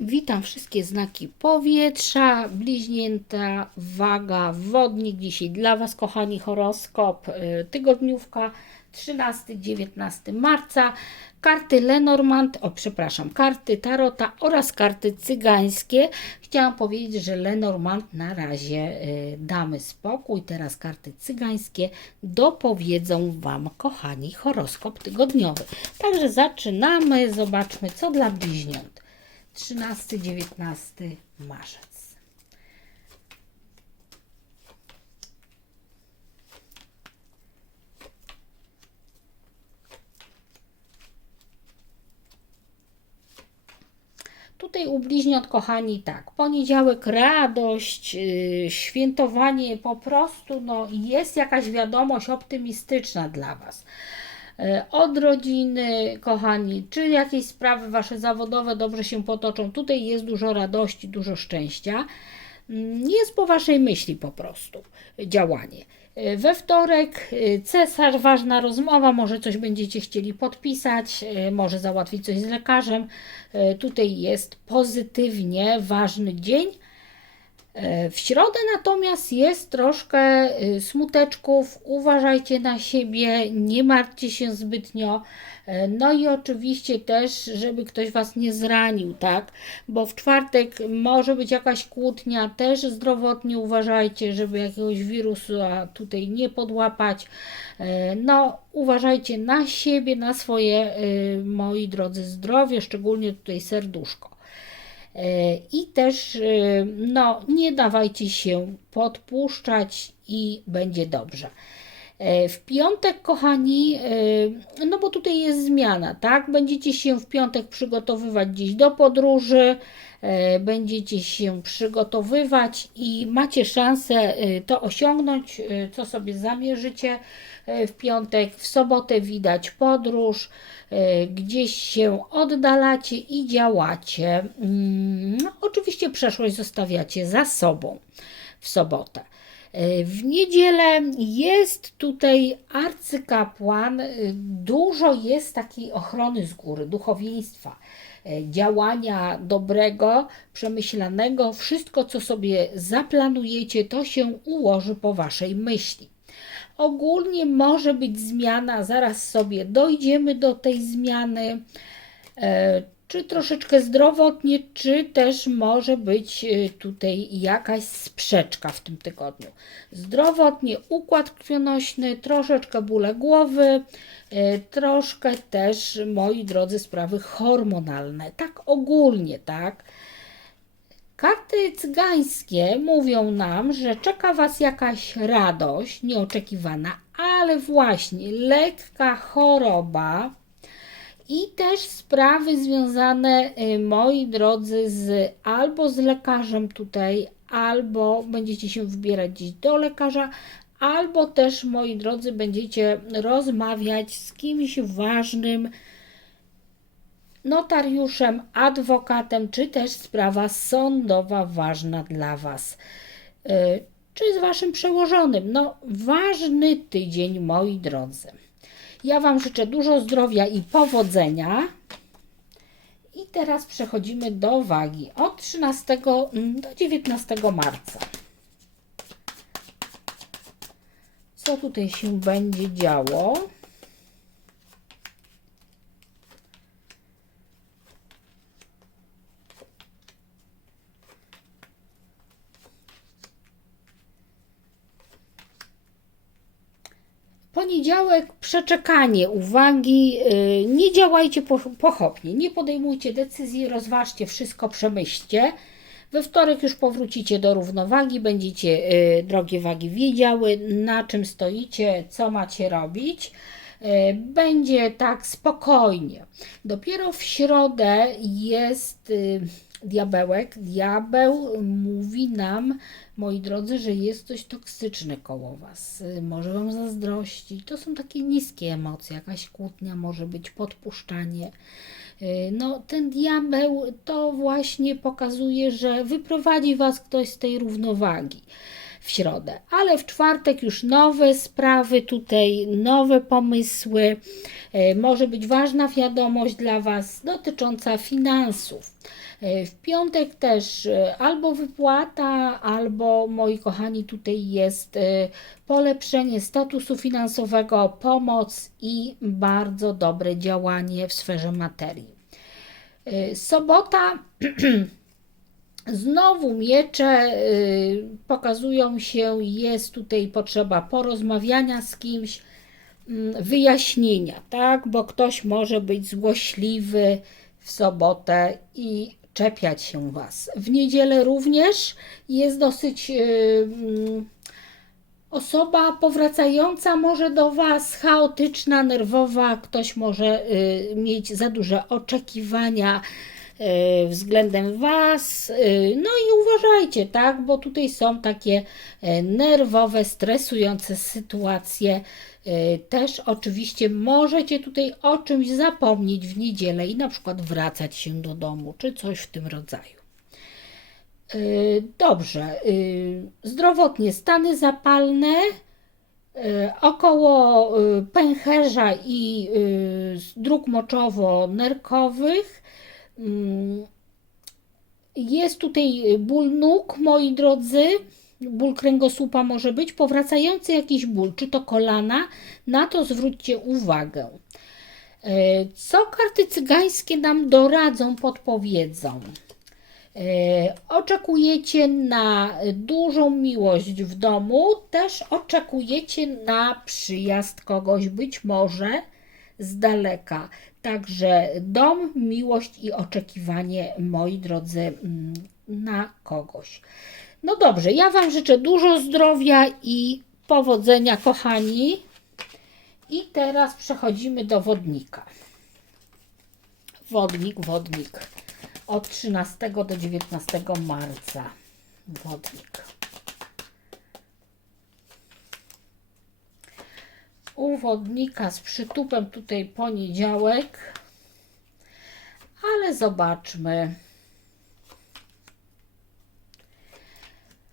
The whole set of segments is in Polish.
Witam wszystkie znaki powietrza, bliźnięta, waga, wodnik. Dzisiaj dla Was, kochani, horoskop, y, tygodniówka 13-19 marca. Karty Lenormand, o przepraszam, karty Tarota oraz karty cygańskie. Chciałam powiedzieć, że Lenormand na razie y, damy spokój. Teraz karty cygańskie dopowiedzą Wam, kochani, horoskop tygodniowy. Także zaczynamy. Zobaczmy, co dla bliźniąt. 13-19 marzec. Tutaj u bliźniąt, kochani, tak, poniedziałek radość, yy, świętowanie, po prostu no, jest jakaś wiadomość optymistyczna dla Was. Yy, Od rodziny, kochani, czy jakieś sprawy Wasze zawodowe dobrze się potoczą, tutaj jest dużo radości, dużo szczęścia. Mm, Jest po Waszej myśli po prostu działanie. Yy, We wtorek yy, cesarz, ważna rozmowa, może coś będziecie chcieli podpisać, może załatwić coś z lekarzem. Tutaj jest pozytywnie ważny dzień. E, W środę natomiast jest troszkę y, smuteczków. Uważajcie na siebie, nie martwcie się zbytnio. E, No i oczywiście też, żeby ktoś was nie zranił, tak? Bo w czwartek może być jakaś kłótnia, też zdrowotnie uważajcie, żeby jakiegoś wirusa tutaj nie podłapać. E, No, uważajcie na siebie, na swoje, y, moi drodzy, zdrowie, szczególnie tutaj serduszko. E, I też e, no, nie dawajcie się podpuszczać i będzie dobrze. E, W piątek, kochani, no bo tutaj jest zmiana, tak? Będziecie się w piątek przygotowywać gdzieś do podróży, będziecie się przygotowywać i macie szansę e, to osiągnąć, e, co sobie zamierzycie e, w piątek. W sobotę widać podróż, e, gdzieś się oddalacie i działacie. Mm, No, oczywiście przeszłość zostawiacie za sobą w sobotę. E, W niedzielę jest tutaj arcykapłan, e, dużo jest takiej ochrony z góry, duchowieństwa, e, działania dobrego, przemyślanego. Wszystko, co sobie zaplanujecie, to się ułoży po waszej myśli. Ogólnie może być zmiana, zaraz sobie dojdziemy do tej zmiany. Czy troszeczkę zdrowotnie, czy też może być e, tutaj jakaś sprzeczka w tym tygodniu. Zdrowotnie układ krwionośny, troszeczkę bóle głowy, e, troszkę też, moi drodzy, sprawy hormonalne. Tak ogólnie, tak. Karty cygańskie mówią nam, że czeka Was jakaś radość nieoczekiwana, ale właśnie lekka choroba i też sprawy związane, y, moi drodzy, z albo z lekarzem tutaj, albo będziecie się wybierać gdzieś do lekarza, albo też, moi drodzy, będziecie rozmawiać z kimś ważnym, notariuszem, adwokatem, czy też sprawa sądowa ważna dla Was. Y, Czy z Waszym przełożonym? No, ważny tydzień, moi drodzy. Ja Wam życzę dużo zdrowia i powodzenia. I teraz przechodzimy do wagi od 13 do 19 marca. Co tutaj się będzie działo? Poniedziałek, przeczekanie uwagi, yy, nie działajcie po- pochopnie, nie podejmujcie decyzji, rozważcie wszystko, przemyślcie. We wtorek już powrócicie do równowagi, będziecie, yy, drogie wagi, wiedziały na czym stoicie, co macie robić. Yy, Będzie tak spokojnie. Dopiero w środę jest yy, diabełek. Diabeł mówi nam, moi drodzy, że jest coś toksyczne koło Was. Y, Może Wam zazdrościć. To są takie niskie emocje. Jakaś kłótnia może być, podpuszczanie. Y, No, ten diabeł to właśnie pokazuje, że wyprowadzi Was ktoś z tej równowagi. W środę. Ale w czwartek już nowe sprawy, tutaj nowe pomysły. E, Może być ważna wiadomość dla Was dotycząca finansów. E, W piątek też e, albo wypłata, albo moi kochani, tutaj jest polepszenie statusu finansowego, pomoc i bardzo dobre działanie w sferze materii. Sobota Znowu miecze y, pokazują się, jest tutaj potrzeba porozmawiania z kimś, mm, wyjaśnienia, tak? Bo ktoś może być złośliwy w sobotę i czepiać się Was. W niedzielę również jest dosyć. y, mm, Osoba powracająca może do Was chaotyczna, nerwowa, ktoś może y, mieć za duże oczekiwania względem Was. y, no i uważajcie, tak, bo tutaj są takie y, nerwowe, stresujące sytuacje. Y, Też oczywiście możecie tutaj o czymś zapomnieć w niedzielę i na przykład wracać się do domu, czy coś w tym rodzaju. Y, Dobrze. y, Zdrowotnie stany zapalne y, około y, pęcherza i y, dróg moczowo-nerkowych. Mm, Jest tutaj ból nóg, moi drodzy. Ból kręgosłupa może być, powracający jakiś ból, czy to kolana, na to zwróćcie uwagę. Y, Co karty cygańskie nam doradzą, podpowiedzą? E, Oczekujecie na dużą miłość w domu, też oczekujecie na przyjazd kogoś, być może z daleka. Także dom, miłość i oczekiwanie, moi drodzy, mm, na kogoś. No dobrze, ja Wam życzę dużo zdrowia i powodzenia, kochani. I teraz przechodzimy do wodnika. Wodnik, wodnik od 13 do 19 marca. Wodnik. U wodnika z przytupem tutaj poniedziałek, ale zobaczmy.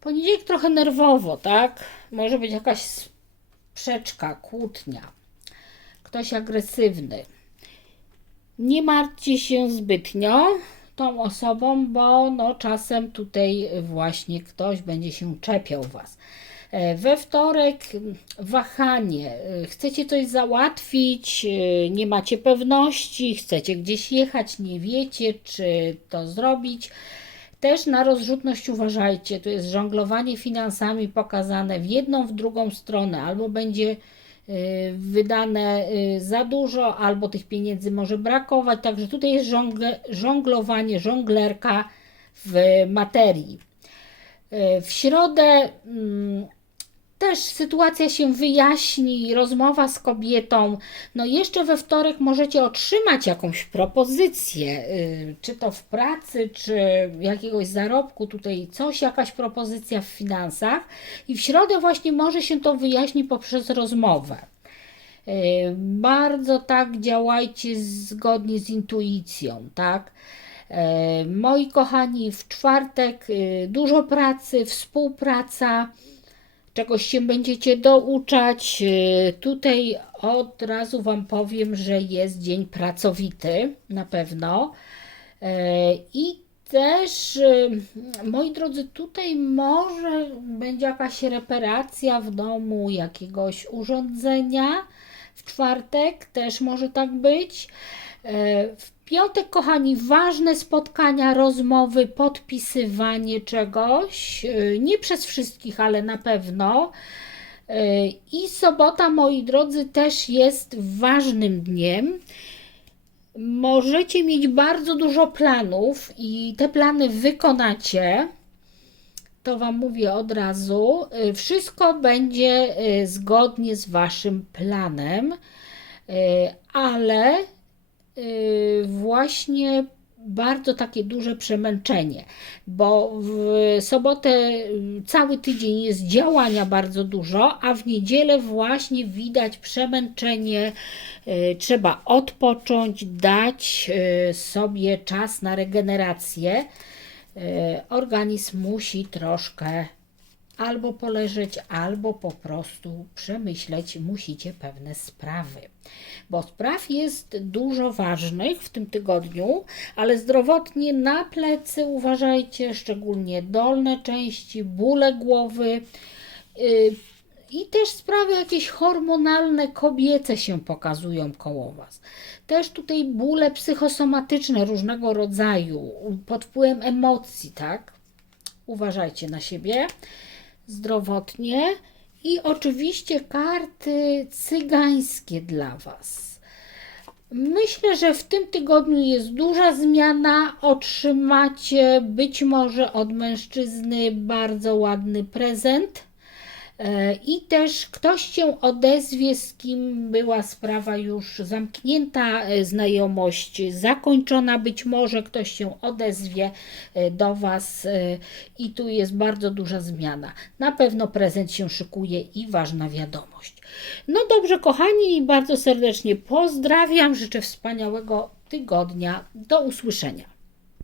Poniedziałek trochę nerwowo, tak? Może być jakaś sprzeczka, kłótnia. Ktoś agresywny nie martwcie się zbytnio tą osobą, bo no, czasem tutaj właśnie ktoś będzie się czepiał Was. E, We wtorek mm, wahanie. E, Chcecie coś załatwić, e, nie macie pewności, chcecie gdzieś jechać, nie wiecie, czy to zrobić. Też na rozrzutność uważajcie. Tu jest żonglowanie finansami pokazane w jedną, w drugą stronę, albo będzie wydane za dużo, albo tych pieniędzy może brakować. Także tutaj jest żongle, żonglowanie, żonglerka w materii. W środę mm, też sytuacja się wyjaśni, rozmowa z kobietą. No jeszcze we wtorek możecie otrzymać jakąś propozycję, y, czy to w pracy, czy jakiegoś zarobku, tutaj coś, jakaś propozycja w finansach. I w środę właśnie może się to wyjaśni poprzez rozmowę. Y, Bardzo tak działajcie zgodnie z intuicją, tak? E, Moi kochani, w czwartek y, dużo pracy, współpraca czegoś się będziecie douczać. Yy, Tutaj od razu Wam powiem, że jest dzień pracowity na pewno. Yy, I też, yy, moi drodzy, tutaj może będzie jakaś reparacja w domu jakiegoś urządzenia. W czwartek też może tak być. Yy, W piątek, kochani, ważne spotkania, rozmowy, podpisywanie czegoś. Yy, Nie przez wszystkich, ale na pewno. Yy, I sobota, moi drodzy, też jest ważnym dniem. Możecie mieć bardzo dużo planów i te plany wykonacie. To Wam mówię od razu. Wszystko będzie zgodnie z Waszym planem, ale właśnie bardzo takie duże przemęczenie, bo w sobotę y, cały tydzień jest działania bardzo dużo, a w niedzielę właśnie widać przemęczenie. y, Trzeba odpocząć, dać y, sobie czas na regenerację. Y, Organizm musi troszkę albo poleżeć, albo po prostu przemyśleć musicie pewne sprawy. Bo spraw jest dużo ważnych w tym tygodniu, ale zdrowotnie na plecy uważajcie, szczególnie dolne części, bóle głowy. Yy, i też sprawy jakieś hormonalne, kobiece się pokazują koło Was. Też tutaj bóle psychosomatyczne różnego rodzaju, pod wpływem emocji, tak? Uważajcie na siebie zdrowotnie. I oczywiście karty cygańskie dla Was. Myślę, że w tym tygodniu jest duża zmiana. Otrzymacie być może od mężczyzny bardzo ładny prezent. E, I też ktoś się odezwie, z kim była sprawa już zamknięta, e, znajomość zakończona. Być może ktoś się odezwie e, do Was i tu jest bardzo duża zmiana. Na pewno prezent się szykuje i ważna wiadomość. No dobrze, kochani, bardzo serdecznie pozdrawiam. Życzę wspaniałego tygodnia. Do usłyszenia.